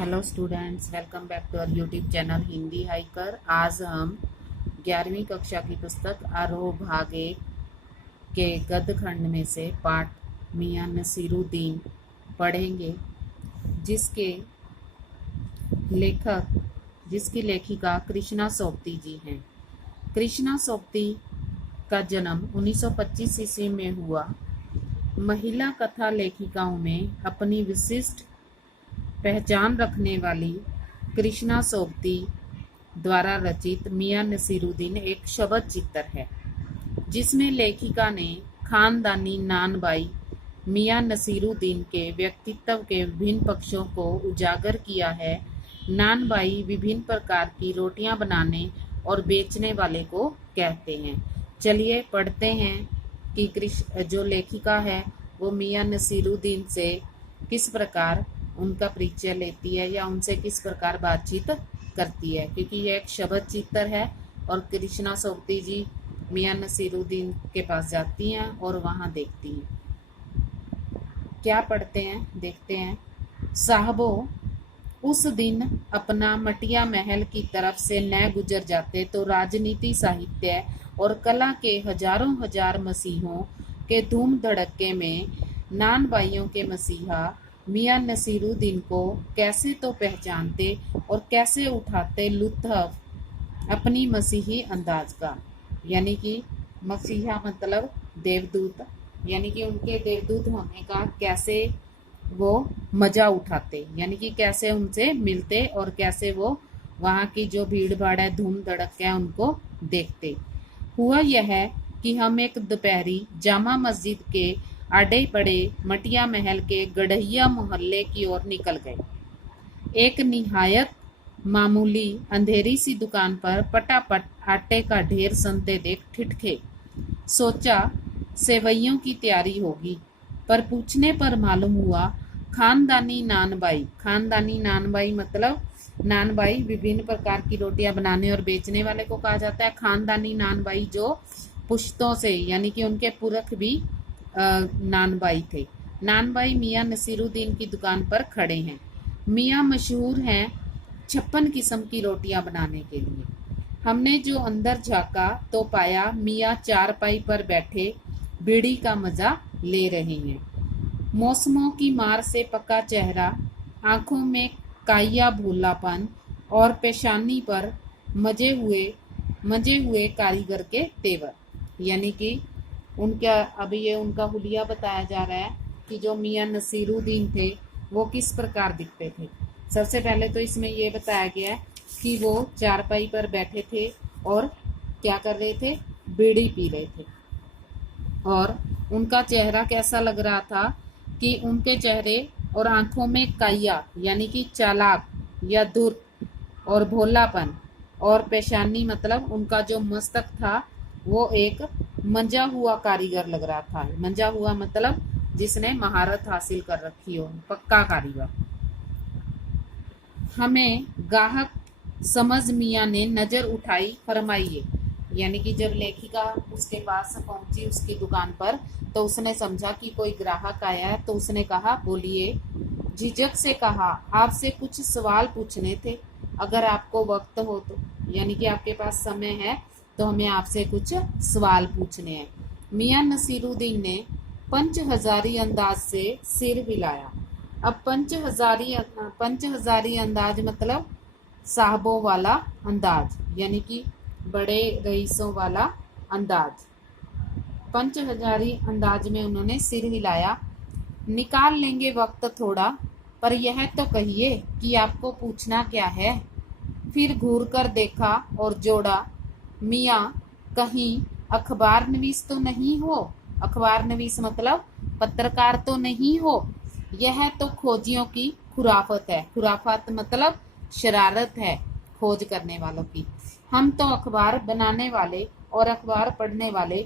Hello students, welcome back to our YouTube channel Hindi Hiker. आज हम 11वीं कक्षा की पुस्तक आरोह भाग 1 के गद्य खंड में से पाठ मियां नसीरुद्दीन पढ़ेंगे, जिसके लेखक जिसकी लेखिका कृष्णा सोबती जी हैं। कृष्णा सोबती का जन्म 1925 ईस्वी में हुआ। महिला कथा लेखिकाओं में अपनी विशिष्ट पहचान रखने वाली कृष्णा सोबती द्वारा रचित मियां नसीरुद्दीन एक शब्द चित्र है, जिसमें लेखिका ने खानदानी नानबाई मियां नसीरुद्दीन के व्यक्तित्व के विभिन्न पक्षों को उजागर किया है। नानबाई विभिन्न प्रकार की रोटियां बनाने और बेचने वाले को कहते हैं। चलिए पढ़ते हैं कि जो लेखिका है वो मियां नसीरुद्दीन से किस प्रकार उनका परिचय लेती है या उनसे किस प्रकार बातचीत करती है, क्योंकि यह एक शब्द चित्र है और कृष्णा सोबती जी मियां नसीरुद्दीन के पास जाती हैं और वहां देखती हैं। क्या पढ़ते हैं, देखते हैं। साहबो, उस दिन अपना मटिया महल की तरफ से न गुजर जाते तो राजनीति, साहित्य और कला के हजारों हजार मसीहों के धूम धड़के में नानबाइयों के मसीहा मियां नसीरुद्दीन को कैसे तो पहचानते और कैसे उठाते लुत्फ अपनी मसीही अंदाज का। यानी कि मसीहा मतलब देवदूत, यानी कि उनके देवदूत होने का कैसे वो मजा उठाते, यानी कि कैसे उनसे मिलते और कैसे वो वहाँ की जो भीड़ भाड़ है, धूम धड़क है, उनको देखते। हुआ यह कि हम एक दोपहरी जामा मस्जिद के आड़े पड़े मटिया महल के गढ़िया मोहल्ले की ओर निकल गए। एक निहायत मामूली अंधेरी सी दुकान पर पटापट आटे का ढेर सनते देख ठिठके। सोचा सेवइयों की तैयारी होगी, पर पूछने पर मालूम हुआ खानदानी नानबाई। खानदानी नानबाई मतलब नानबाई विभिन्न प्रकार की रोटियां बनाने और बेचने वाले को कहा जाता है। खानदानी नानबाई जो पुश्तों से, यानी कि उनके पुरख भी नानबाई थे। नानबाई मियां नसीरुद्दीन की दुकान पर खड़े हैं। मियां मशहूर हैं 56 किस्म की रोटियां बनाने के लिए। हमने जो अंदर झांका तो पाया मियां चारपाई पर बैठे बीड़ी का मजा ले रहे हैं। मौसमों की मार से पका चेहरा, आंखों में काया भूलापन और पेशानी पर मजे हुए कारीगर के तेवर। यानी कि उनका अभी ये उनका हुलिया बताया जा रहा है कि जो मियां नसीरुद्दीन थे वो किस प्रकार दिखते थे। सबसे पहले तो इसमें ये बताया गया है कि वो चारपाई पर बैठे थे और क्या कर रहे थे, बीड़ी पी रहे थे। और उनका चेहरा कैसा लग रहा था कि उनके चेहरे और आंखों में काया, यानी कि चालाक या धूर्त और भोलापन, और पेशानी मतलब उनका जो मस्तक था वो एक मंजा हुआ कारीगर लग रहा था। मंजा हुआ मतलब जिसने महारत हासिल कर रखी हो, पक्का कारीगर। हमें गाहक समझ मियां ने नजर उठाई, फरमाइए। यानी कि जब लेखिका उसके पास पहुंची उसकी दुकान पर तो उसने समझा कि कोई ग्राहक आया है, तो उसने कहा बोलिए। झिझक से कहा आपसे कुछ सवाल पूछने थे, अगर आपको वक्त हो तो, यानी कि आपके पास समय है तो हमें आपसे कुछ सवाल पूछने हैं। मियां नसीरुद्दीन ने पंचहजारी अंदाज से सिर हिलाया। अब पंचहजारी अंदाज मतलब साहबों वाला अंदाज, यानी कि बड़े रईसों वाला अंदाज। पंचहजारी अंदाज में उन्होंने सिर हिलाया। निकाल लेंगे वक्त थोड़ा, पर यह तो कहिए कि आपको पूछना क्या है। फिर घूर कर देखा और जोड़ा, मियां कहीं अखबार नवीस तो नहीं हो। अखबार नवीस मतलब पत्रकार तो नहीं हो। यह तो खोजियों की खुराफत है। खुराफत मतलब शरारत है खोज करने वालों की। हम तो अखबार बनाने वाले और अखबार पढ़ने वाले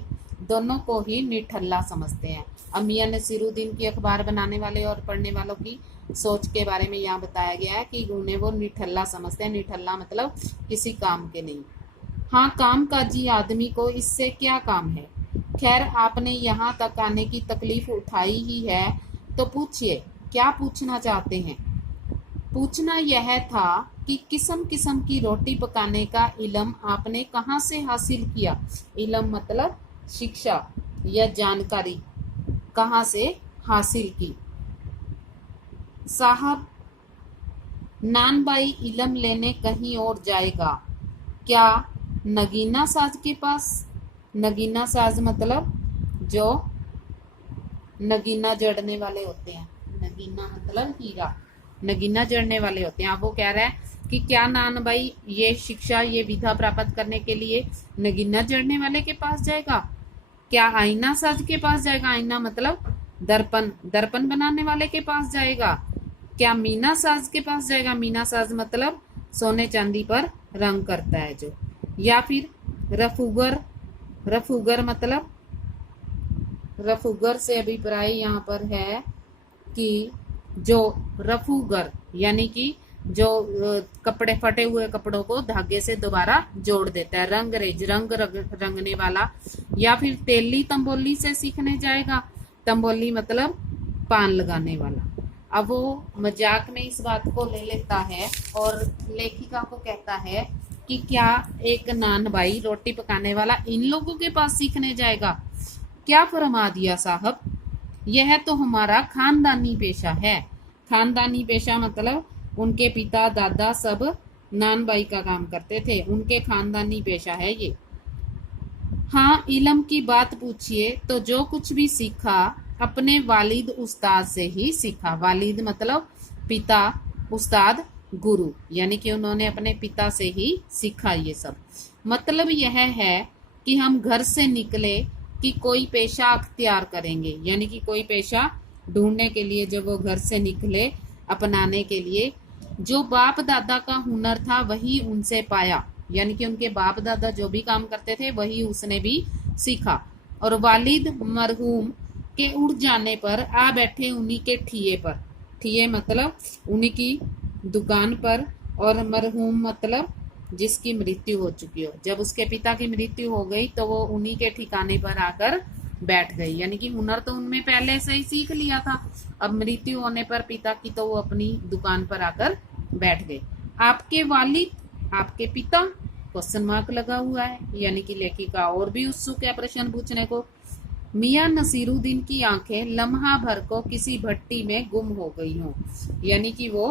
दोनों को ही निठल्ला समझते हैं। अब मियां नसीरुद्दीन की अखबार बनाने वाले और पढ़ने वालों की सोच के बारे में यहाँ बताया गया है कि उन्हें वो निठल्ला समझते हैं। निठल्ला मतलब किसी काम के नहीं। हाँ, काम काजी आदमी को इससे क्या काम है। खैर, आपने यहाँ तक आने की तकलीफ उठाई ही है तो पूछिए, क्या पूछना चाहते हैं। पूछना यह था कि किस्म किस्म की रोटी पकाने का इल्म आपने कहाँ से हासिल किया। इल्म मतलब शिक्षा या जानकारी, कहाँ से हासिल की। साहब, नान भाई इल्म लेने कहीं और जाएगा, क्या नगीना साज के पास। नगीना साज मतलब जो नगीना जड़ने वाले होते हैं, नगीना मतलब हीरा, नगीना जड़ने वाले होते हैं। अब वो कह रहा है कि क्या नान भाई ये शिक्षा, ये विद्या प्राप्त करने के लिए नगीना जड़ने वाले के पास जाएगा, क्या आईना साज के पास जाएगा। आईना मतलब दर्पण, दर्पण बनाने वाले के पास जाएगा, क्या मीना साज के पास जाएगा। मीना साज मतलब सोने चांदी पर रंग करता है जो। या फिर रफूगर, रफूगर मतलब, रफूगर से अभिप्राय यहाँ पर है कि जो रफूगर यानी कि जो कपड़े, फटे हुए कपड़ों को धागे से दोबारा जोड़ देता है, रंगरेज, रंगने वाला। या फिर तेली तंबोली से सीखने जाएगा। तंबोली मतलब पान लगाने वाला। अब वो मजाक में इस बात को ले लेता है और लेखिका को कहता है कि क्या एक नान भाई रोटी पकाने वाला इन लोगों के पास सीखने जाएगा। क्या फरमा दिया साहब, यह तो हमारा खानदानी पेशा है। खानदानी पेशा मतलब उनके पिता दादा सब नान भाई का काम करते थे, उनके खानदानी पेशा है ये। हाँ, इल्म की बात पूछिए तो जो कुछ भी सीखा अपने वालिद उस्ताद से ही सीखा। वालिद मतलब पिता, उस्ताद गुरु, यानी कि उन्होंने अपने पिता से ही सीखा ये सब। मतलब यह है कि हम घर से निकले कि कोई पेशा अख्तियार करेंगे, यानी कि कोई पेशा ढूंढने के लिए जब वो घर से निकले अपनाने के लिए, जो बाप दादा का हुनर था वही उनसे पाया, यानी कि उनके बाप दादा जो भी काम करते थे वही उसने भी सीखा। और वालिद मरहूम के उड़ जाने पर आ बैठे उन्हीं के ठिये पर। ठिये मतलब उन्हीं की दुकान पर, और मरहूम मतलब जिसकी मृत्यु हो चुकी हो। जब उसके पिता की मृत्यु हो गई तो वो उन्हीं के ठिकाने पर आकर बैठ गई, यानी कि हुनर तो उनमें पहले से ही सीख लिया था, अब मृत्यु होने पर पिता की तो वो अपनी दुकान पर आकर बैठ गए। आपके वालिद, आपके पिता, क्वेश्चन मार्क लगा हुआ है, यानी कि लेखिका और भी उत्सुक है प्रश्न पूछने को। मियां नसीरुद्दीन की आंखें लम्हा भर को किसी भट्टी में गुम हो गई हों, यानी कि वो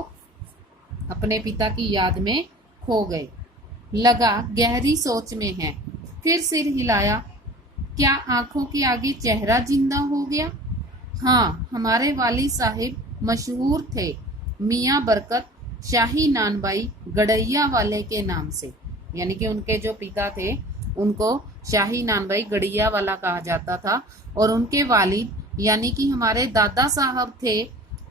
अपने पिता की याद में खो गए। लगा गहरी सोच में है, फिर सिर हिलाया। क्या आंखों के आगे चेहरा जिंदा हो गया। हाँ, हमारे वाली साहिब मशहूर थे मियां बरकत शाही नानबाई गड़ैया वाले के नाम से, यानी कि उनके जो पिता थे उनको शाही नानबाई गड़ैया वाला कहा जाता था। और उनके वालिद यानी कि हमारे दादा साहब थे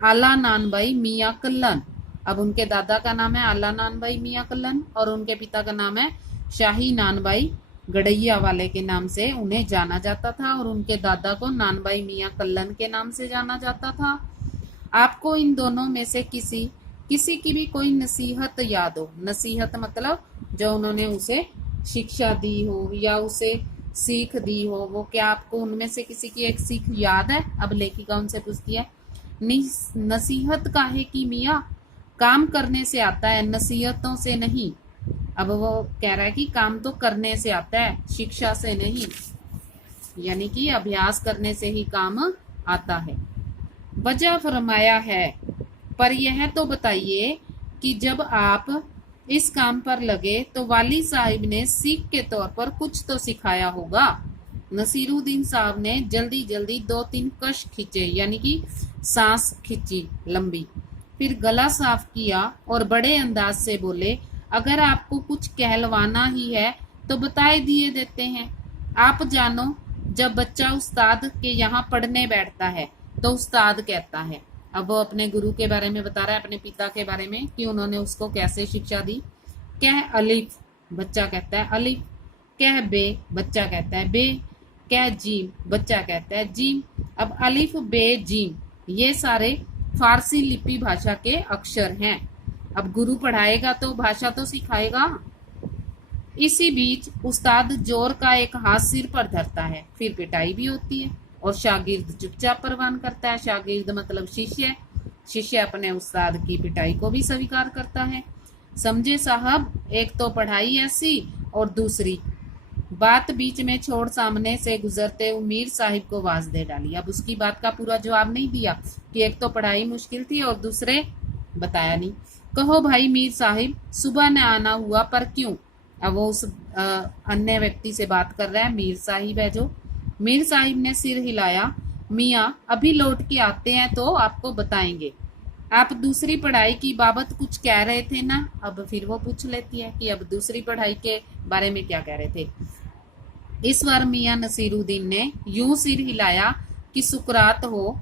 आला नानबाई मियां कल्लन। अब उनके दादा का नाम है आला नानबाई मियां कल्लन और उनके पिता का नाम है शाही नानबाई गड़ैया वाले के नाम से उन्हें जाना जाता था, और उनके दादा को नानबाई मियां कल्लन के नाम से जाना जाता था। आपको इन दोनों में से किसी की भी कोई नसीहत याद हो। नसीहत मतलब जो उन्होंने उसे शिक्षा दी हो या उसे सीख दी हो, वो क्या आपको उनमें से किसी की एक सीख याद है। अब लेखिका उनसे पूछती है, नसीहत काहे की मियाँ, काम करने से आता है, नसीहतों से नहीं। अब वो कह रहा है कि काम तो करने से आता है, शिक्षा से नहीं, यानी कि अभ्यास करने से ही काम आता है। वजह फरमाया है, पर यह तो बताइए कि जब आप इस काम पर लगे तो वाली साहिब ने सीख के तौर पर कुछ तो सिखाया होगा। नसीरुद्दीन साहब ने जल्दी जल्दी 2-3 कश खींचे, यानी कि सांस खींची लंबी, फिर गला साफ किया और बड़े अंदाज से बोले, अगर आपको कुछ कहलवाना ही है तो बताए दिए देते हैं। आप जानो, जब बच्चा उस्ताद के यहाँ पढ़ने बैठता है तो उस्ताद कहता है। अब वो अपने गुरु के बारे में बता रहा है, अपने पिता के बारे में कि उन्होंने उसको कैसे शिक्षा दी। कह अलिफ, बच्चा कहता है अलिफ। कह बे, बच्चा कहता है बे। कह जीम, बच्चा कहता है जीम। अब अलिफ बे जीम ये सारे फारसी लिपि भाषा के अक्षर हैं। अब गुरु पढ़ाएगा तो भाषा तो सिखाएगा। इसी बीच उस्ताद जोर का एक हाथ सिर पर धरता है, फिर पिटाई भी होती है और शागिर्द चुपचाप परवान करता है। शागिर्द मतलब शिष्य। शिष्य अपने उस्ताद की पिटाई को भी स्वीकार करता है। समझे साहब, एक तो पढ़ाई ऐसी और दूसरी। बात बीच में छोड़ सामने से गुजरते मीर साहिब को आवाज दे डाली। अब उसकी बात का पूरा जवाब नहीं दिया कि एक तो पढ़ाई मुश्किल थी और दूसरे बताया नहीं। कहो भाई मीर साहिब, सुबह न आना हुआ पर क्यों? अब वो उस अन्य व्यक्ति से बात कर रहा है, मीर साहिब है जो। मीर साहिब ने सिर हिलाया। मियाँ अभी लौट के आते हैं तो आपको बताएंगे। आप दूसरी पढ़ाई की बाबत कुछ कह रहे थे ना? अब फिर वो पूछ लेती है कि अब दूसरी पढ़ाई के बारे में क्या कह रहे थे। इस बार मियाँ नसीरुद्दीन ने यूं सिर हिलाया कि सुकरात हो।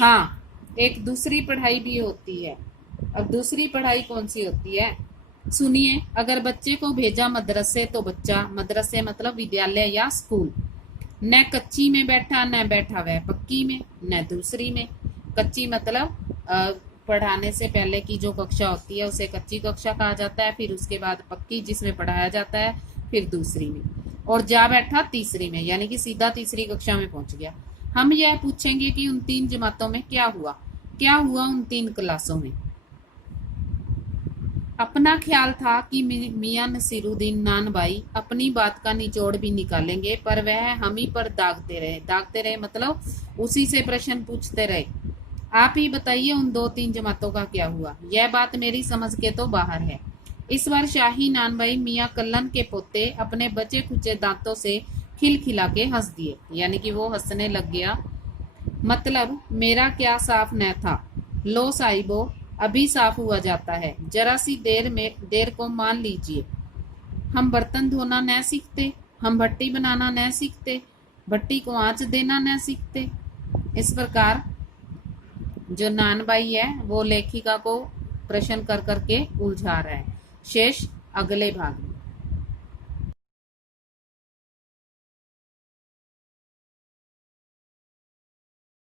हाँ, एक दूसरी पढ़ाई भी होती है। अब दूसरी पढ़ाई कौन सी होती है? सुनिए, अगर बच्चे को भेजा मदरसे तो बच्चा, मदरसे मतलब विद्यालय या स्कूल, न कच्ची में बैठा न बैठा वह पक्की में, न दूसरी में। कच्ची मतलब पढ़ाने से पहले की जो कक्षा होती है उसे कच्ची कक्षा कहा जाता है, फिर उसके बाद पक्की जिसमें पढ़ाया जाता है, फिर दूसरी में, और जा बैठा तीसरी में, यानी कि सीधा तीसरी कक्षा में पहुंच गया। हम यह पूछेंगे कि उन 3 जमातों में क्या हुआ, क्या हुआ उन 3 क्लासों में। अपना ख्याल था कि मियाँ नसीरुद्दीन नानबाई अपनी बात का निचोड़ भी निकालेंगे, पर वह हम ही पर दागते रहे मतलब उसी से प्रश्न पूछते रहे। आप ही बताइए उन 2-3 जमातों का क्या हुआ? यह बात मेरी समझ के तो बाहर है। इस बार शाही नानबाई मियाँ कल्लन के पोते अपने बचे खुचे दांतों से खिलखिला के हंस दिए, यानी कि वो हंसने लग गया। मतलब मेरा क्या साफ न था? लो साहिबो, अभी साफ हुआ जाता है, जरा सी देर को मान लीजिए। हम बर्तन धोना न सीखते, हम भट्टी बनाना न सीखते, भट्टी को आंच देना न सीखते। इस प्रकार जो नानबाई है वो लेखिका को प्रश्न कर करके उलझा रहा है। शेष अगले भाग में।